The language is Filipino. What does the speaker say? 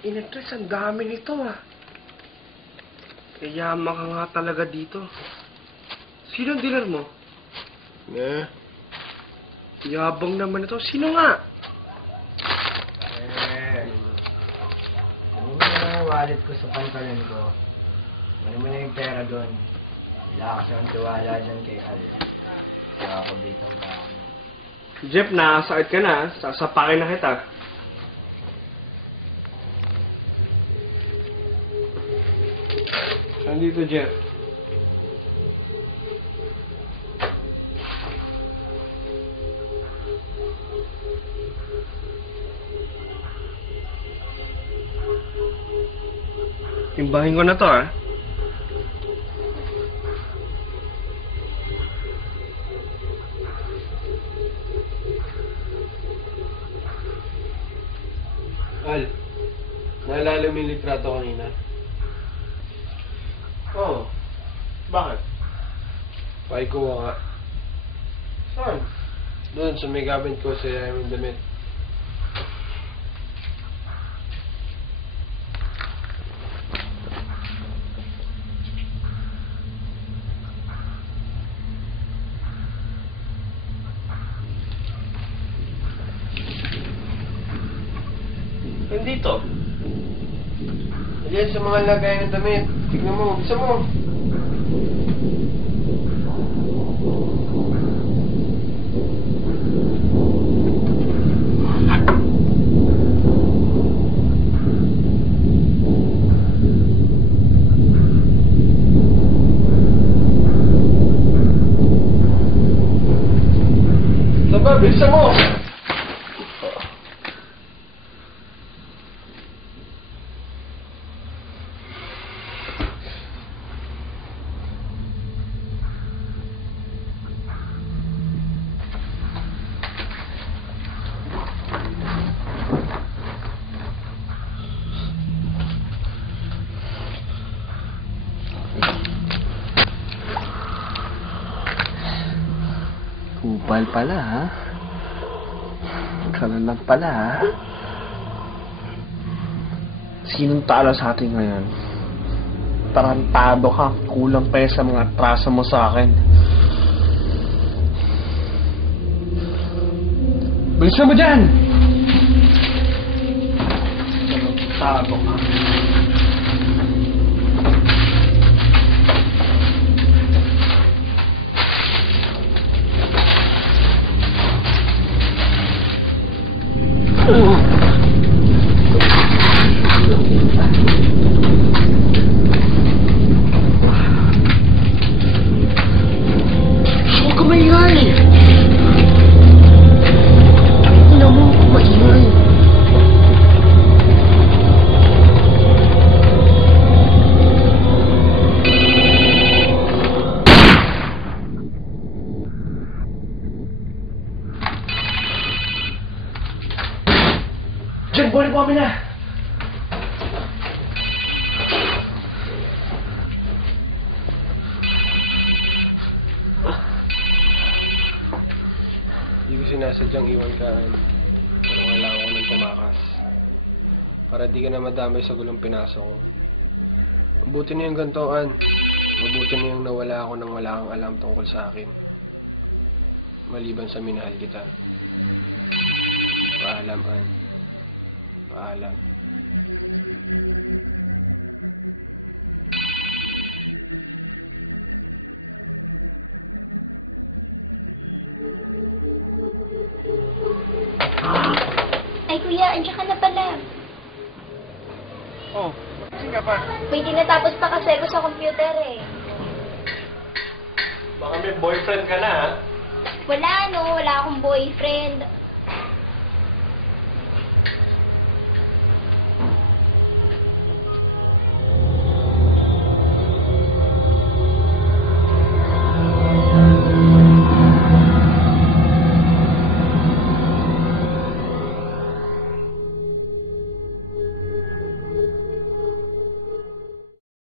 ina, Tres, ang dami nito ah. Yayaman ka nga talaga dito. Sino ang dealer mo? Yabang naman ito. Sino nga? Ano mo na yung wallet ko sa pantalon ko? Ano mo na yung pera doon? Wala kasi ang tiwala dyan kay Al. Kaya ako dito ang tao. Jeff, nakasakit ka na. Sasapakin na kita. Saan dito, Jeff? Timbahin ko na to, ah. Al, naalala mo yung litrato kanina? Oo. Bakit? Paikuha nga. Saan? Doon, sa may gamit ko sa aming damit. Nandito. Ayan sa mga lagay ng damit. Tignan mo, bisa mo. Saba, bisa mo. Kupal pala, ha? Kanan lang pala, ha? Sinong talo sa atin ngayon? Tarantado ka. Kulang pa sa mga trasa mo sa akin. Bilisan mo dyan! Tarantado ka. Huwag ka maingay! Ina mo, maingay. Diyan, buwan po kami na! Hindi ko sinasadyang iwan ka, pero kailangan ko ng tumakas. Para di ka na madamay sa gulong pinasok ko. Mabuti na yung gantoan. Mabuti na yung nawala ako nang wala kang alam tungkol sa akin. Maliban sa minahal kita. Paalam, Ann. Paalam. Ay, kuya, andiyan ka na pala. Oh, saan ka pa? May tinatapos pa kasi ko sa computer eh. Baka may boyfriend ka na, ha? Wala, no? Wala akong boyfriend.